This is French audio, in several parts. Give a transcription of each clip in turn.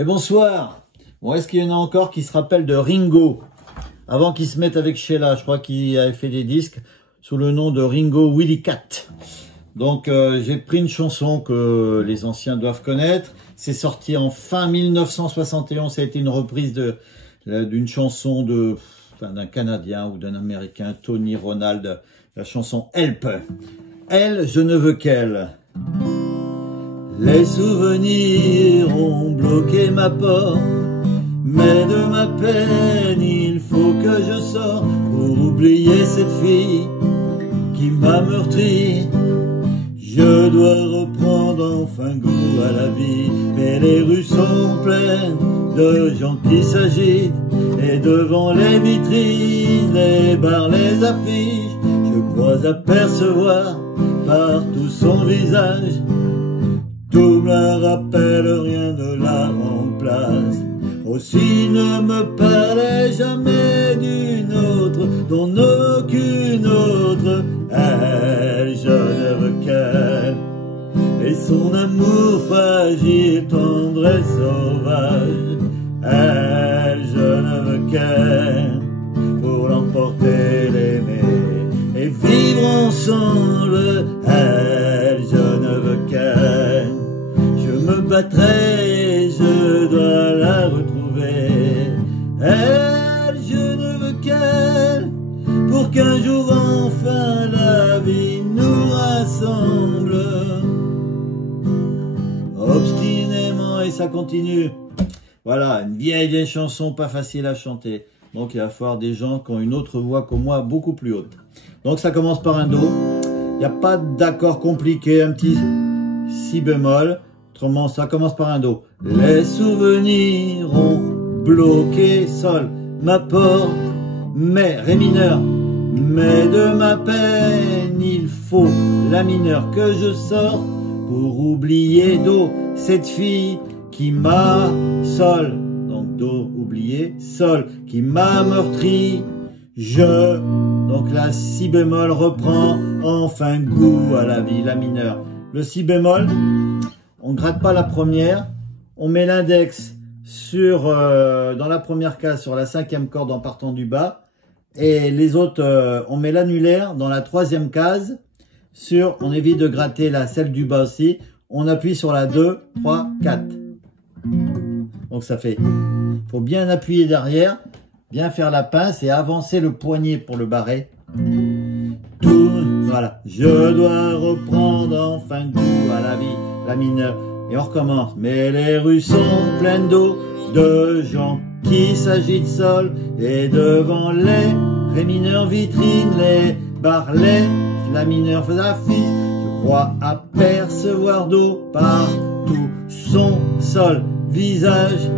Et bonsoir. Bon, est-ce qu'il y en a encore qui se rappellent de Ringo? Avant qu'il se mette avec Sheila, je crois qu'il avait fait des disques sous le nom de Ringo Willy Cat. Donc j'ai pris une chanson que les anciens doivent connaître. C'est sorti en fin 1971. Ça a été une reprise d'une chanson d'un Canadien ou d'un Américain, Tony Ronald. La chanson Help. Elle, je ne veux qu'elle. Les souvenirs ont bloqué ma porte, mais de ma peine il faut que je sorte pour oublier cette fille qui m'a meurtri. Je dois reprendre enfin goût à la vie, mais les rues sont pleines de gens qui s'agitent, et devant les vitrines, les bars, les affiches, je crois apercevoir partout son visage. Tout me la rappelle, rien ne la remplace. Aussi ne me parlait jamais d'une autre, dont aucune autre. Elle, je ne veux qu'elle, et son amour fragile, tendre et sauvage. Elle, je ne veux qu'elle, pour l'emporter, l'aimer, et vivre ensemble. Elle, je ne veux qu'elle, je me battrai, je dois la retrouver. Elle, je ne veux qu'elle, pour qu'un jour enfin la vie nous rassemble. Obstinément, et ça continue. Voilà, une vieille chanson pas facile à chanter. Donc il va falloir des gens qui ont une autre voix que moi, beaucoup plus haute. Donc ça commence par un Do. Il n'y a pas d'accord compliqué, un petit si bémol. Autrement, ça commence par un Do. Les souvenirs ont bloqué Sol, ma porte, mais Ré mineur. Mais de ma peine, il faut La mineur que je sors pour oublier Do, cette fille qui m'a Sol, donc Do oublié, Sol, qui m'a meurtri. Donc la si bémol reprend enfin goût à la vie, La mineur. Le si bémol, on ne gratte pas la première, on met l'index sur dans la première case sur la 5e corde en partant du bas, et les autres, on met l'annulaire dans la 3e case, on évite de gratter celle du bas aussi, on appuie sur la 2, 3, 4. Donc ça fait, faut bien appuyer derrière, bien faire la pince et avancer le poignet pour le barrer. Tout, voilà. Je dois reprendre enfin goût à la vie, La mineur. Et on recommence. Mais les rues sont pleines d'eau, de gens qui s'agitent Sol, et devant les Ré mineur vitrines, les bars, La mineur faisait affiche. Je crois apercevoir d'eau partout son Sol, visage.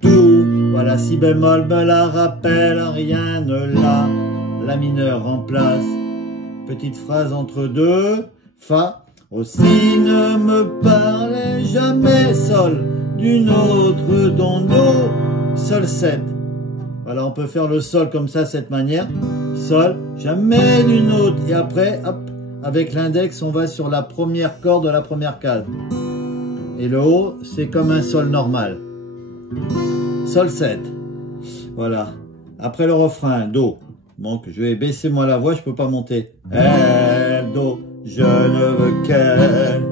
Tout, voilà, si bémol me la rappelle, rien ne La mineur remplace. Petite phrase entre deux, Fa. Aussi ne me parlait jamais Sol, d'une autre dont Do, Sol 7. Voilà, on peut faire le Sol comme ça, cette manière. Sol, jamais d'une autre. Et après, hop, avec l'index, on va sur la première corde de la première case. Et le haut, c'est comme un Sol normal. Sol 7. Voilà. Après le refrain, Do. Donc je vais baisser moi la voix, je peux pas monter. Elle, Do, je ne veux qu'elle,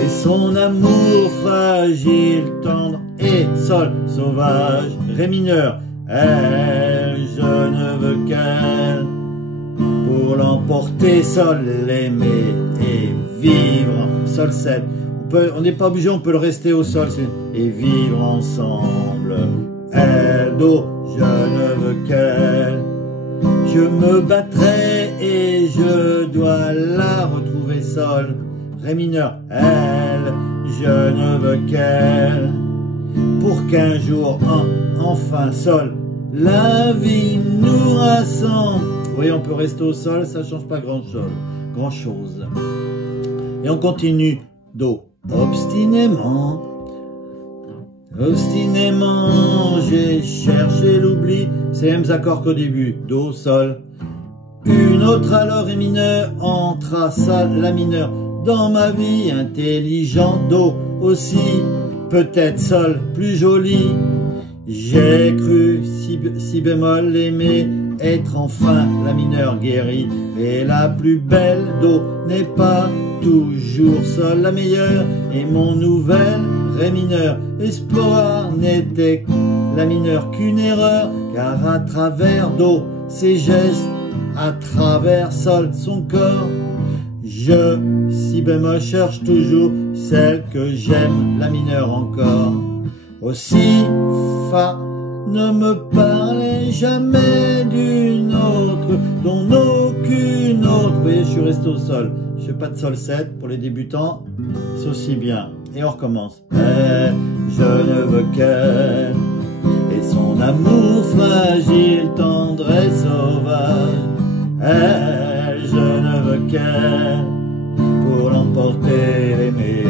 et son amour fragile, tendre, et Sol, sauvage, Ré mineur. Elle, je ne veux qu'elle, pour l'emporter, Sol, l'aimer, et vivre, Sol 7. On n'est pas obligé, on peut le rester au Sol, et vivre ensemble. Elle, Do, je ne veux qu'elle, je me battrai et je dois la retrouver Sol, Ré mineur. Elle, je ne veux qu'elle, pour qu'un jour enfin Sol, la vie nous rassemble. Oui, on peut rester au Sol, ça change pas grand chose. Et on continue. Do. Obstinément, j'ai cherché l'oubli. C'est les mêmes accords qu'au début. Do, Sol. Une autre alors Ré mineur entra Sol, La mineur. Dans ma vie intelligent, Do aussi peut-être sol plus joli. J'ai cru si bémol aimer être enfin la mineure guérie. Et la plus belle do n'est pas toujours sol la meilleure. Et mon nouvel ré mineur espoir n'était la mineure qu'une erreur. Car à travers do ses gestes, à travers sol son corps, je si bémol cherche toujours celle que j'aime la mineure encore. Aussi fa ne me parlez jamais d'une autre dont aucune autre. Vous voyez, je suis resté au sol. Je fais pas de sol 7 pour les débutants, c'est aussi bien. Et on recommence. Je ne veux qu'elle et son amour fragile, tendre et sauvage. Je ne veux qu'elle pour l'emporter, l'aimer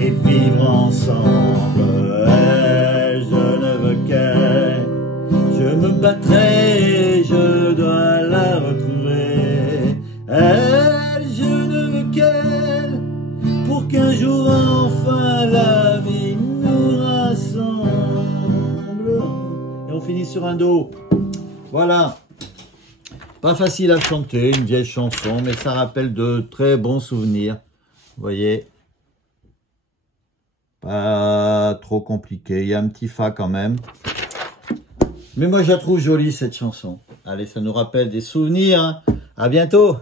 et vivre ensemble. Je ne veux qu'elle, je me battrai, je dois la retrouver. Je ne veux qu'elle pour qu'un jour enfin la vie nous rassemble. Et on finit sur un do. Voilà. Pas facile à chanter, une vieille chanson, mais ça rappelle de très bons souvenirs. Vous voyez, pas trop compliqué. Il y a un petit fa quand même. Mais moi, je la trouve jolie, cette chanson. Allez, ça nous rappelle des souvenirs. Hein. À bientôt.